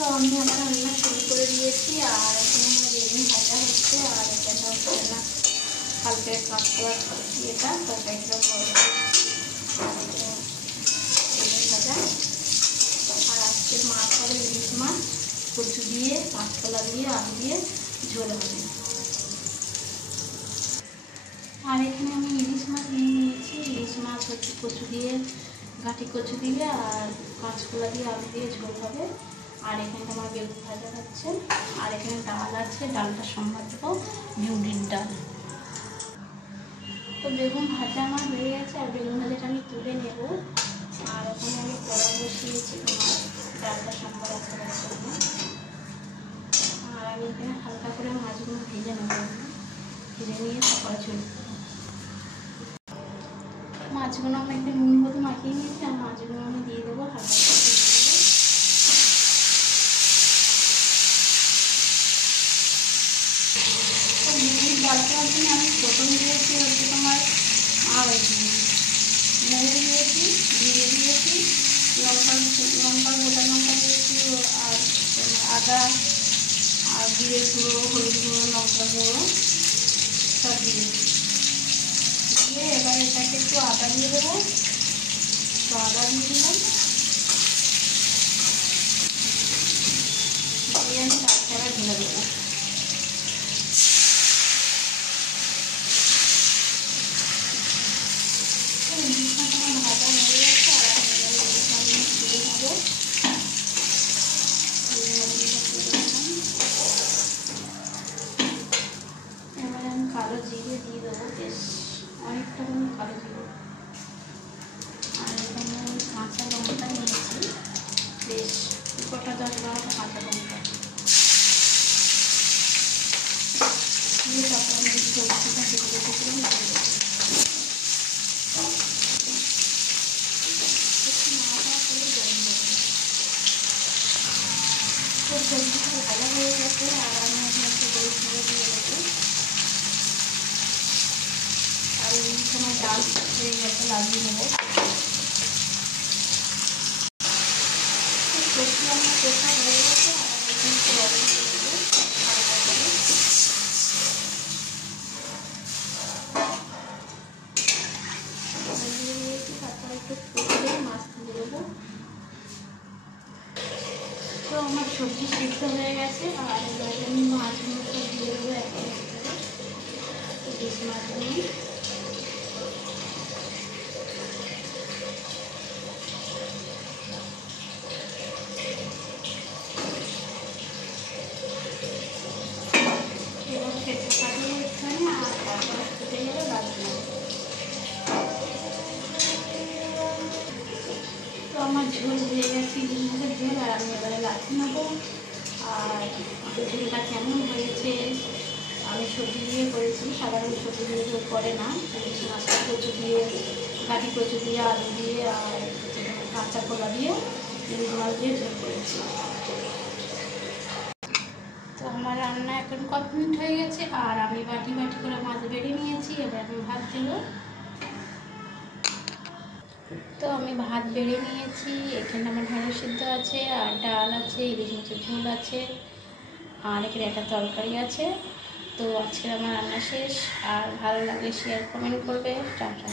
তো আমি আমার রান্না শুরু করে দিয়েছি আর এখানে আমার বেগুন ভাজা হচ্ছে আর এখানে হচ্ছে না কালকে কাঁচকলা এটা তরকারিটা বেগুন ভাজা। আর আজকে মাছ হবে ইলিশ মাছ, কচু দিয়ে কাঁচকলা দিয়ে আলু দিয়ে ঝোল হবে। আর এখানে আমি ইলিশ মাছ নিয়ে নিয়েছি। ইলিশ মাছ হচ্ছে কচু দিয়ে, ঘাটি কচু দিয়ে আর কাঁচকলা দিয়ে আলু দিয়ে ঝোল হবে। আর এখানে আমার বেগুন ভাজা হচ্ছে আর এখানে ডাল আছে, ডালটা সম্বাদ দেবো বিউলির ডাল। তো বেগুন ভাজা আমার হয়ে গেছে আর বেগুন ভাজাটা আমি তুলে নেব। আর ওখানে আমি কড়া বসিয়েছি তোমার ডালটা সম্বাদ করার জন্য। আর আমি এখানে হালকা করে মাছগুলো ভেজে নেব, ভেজে নিয়ে তারপরে চলে মাছগুলো আমি একটু নুন হলুদ মাখিয়ে নিয়েছি আর মাছগুলো আমি দিয়ে দেবো হালকা করে ভেজে দেবো। তো মুরগির ডাল করার জন্য আমি প্রথম দিয়েছি হচ্ছে তোমার আর মৌরি দিয়েছি, জিরে দিয়েছি, গোটা লঙ্কা দিয়েছি আর আদা আর জিরে গুঁড়ো, হলুদ গুঁড়ো, লঙ্কা গুঁড়ো সব দিয়েছি। দিয়ে এবার এটাকে একটু আদা দিয়ে দেবো। তো আদা দিয়ে দিলাম, দিয়ে আমি তাছাড়া ঢেলে দেবো। ভাজা হয়ে গেছে আর তুলে নেবো। এবারে আমি কালো জিরে দিয়ে দেবো, বেশ অনেকটা কালো জিরে। আর এখানে আমি কাঁচা লঙ্কা নিয়েছি, বেশ গোটা 10-12টা কাঁচা লঙ্কা দিয়ে তারপর আমি সবজিটা কেটে রেখেছিলাম দিয়ে দেবো। তো সবজিটা ভাজা হয়ে গেছে আর আমি এখানে একটু হলুদ গুঁড়ো দিয়ে দেবো। আর এই সময় ডাল হয়ে গেছে, লাগিয়ে নেবো। সবজি আমার কোথা হয়ে গেছে আর এখানে একটু লবণ দিয়ে দেবো হালকা করে। দিয়ে দিয়েছি, তারপরে একটু ফুটিয়ে মাছ দিয়ে দেবো। তো আমার সবজি সিদ্ধ হয়ে গেছে আর এবার আমি মাছগুলো সব দিয়ে দেবো একটা ইলিশ মাছগুলো। এবার খেতে পারবো এখানে আর তারপরে ফুটে গেলে লাগবে। তো আমার ঝোল হয়ে গেছে, ইলিশ মাছের ঝোল। আর আমি এবারে লাঠি নেবো। আর ঝোলটা কেমন হয়েছে, আমি সবজি দিয়ে করেছি, সাধারণ সবজি দিয়ে ঝোল করে না। ইলিশ মাছটা কচু দিয়ে, ঘাটি কচু দিয়ে, আলু দিয়ে আর কাঁচা কলা দিয়ে ইলিশ মাছ দিয়ে ঝোল করেছি। তো আমার রান্না এখন কমপ্লিট হয়ে গেছে আর আমি বাটি বাটি করে মাছ বেড়ে নিয়েছি। এবার আমি ভাত দেবো। তো আমি ভাত বেড়ে নিয়েছি, এখানে আমার ঢেঁড়স সিদ্ধ আছে আর ডাল আছে, ইলিশ মাছের ঝোল আছে আর এখানে একটা তরকারি আছে। তো আজকে আমার রান্না শেষ। আর ভালো লাগলে শেয়ার কমেন্ট করবে। টাটা।